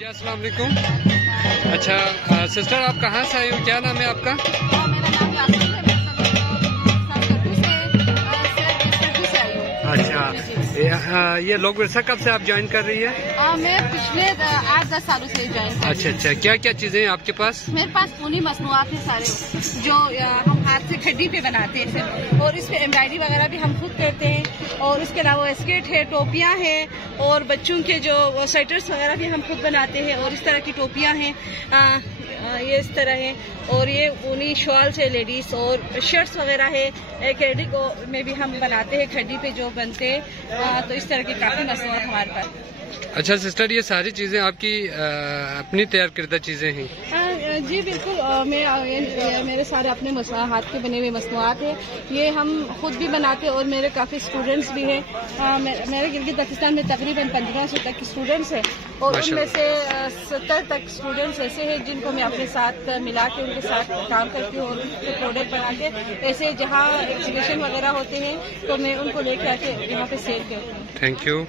جی السلام علیکم. اچھا سسٹر آپ کہاں سے آئی ہو, کیا نام ہے آپ کا؟ میرا نام یاسمین ہے. اچھا یہ لوک ورثہ کب سے آپ جوائن کر رہی ہے؟ میں پچھلے 8-10 سالوں سے جوائن کر رہی ہوں. اچھا کیا کیا چیزیں ہیں آپ کے پاس؟ میرے پاس اونی مصنوعات ہیں سارے جو ہم ہاتھ سے کھڈی پہ بناتے ہیں صرف, اور اس پہ امبرائڈری وغیرہ بھی ہم خود کرتے ہیں, اور اس کے علاوہ اسکرٹ ہے, ٹوپیاں ہیں, اور بچوں کے جو سویٹرس وغیرہ بھی ہم خود بناتے ہیں, اور اس طرح کی ٹوپیاں ہیں, یہ اس طرح ہیں, اور یہ اونی شالس ہے لیڈیز, اور شرٹس وغیرہ ہے ایکریلک میں بھی ہم بناتے ہیں کھڈی پہ جو بنتے ہیں, تو اس طرح کی کافی مصنوعات ہمارے پاس. اچھا سسٹر یہ ساری چیزیں آپ کی اپنی تیار کردہ چیزیں ہیں؟ جی بالکل, میرے سارے اپنے ہاتھ کے بنے ہوئے مصنوعات ہیں, یہ ہم خود بھی بناتے ہیں, اور میرے کافی اسٹوڈنٹس بھی ہیں. میرے گلگت بلتستان میں تقریباً 1500 تک اسٹوڈنٹس ہیں, اور ان میں سے 70 تک اسٹوڈنٹس ایسے ہیں جن کو میں اپنے ساتھ ملا کے ان کے ساتھ کام کرتی ہوں, اور ان کے پروڈکٹ بنا کے ایسے جہاں ایگزیبیشن وغیرہ ہوتے ہیں تو میں ان کو لے کے آ کے یہاں پہ سیل کرتی ہوں. Thank you.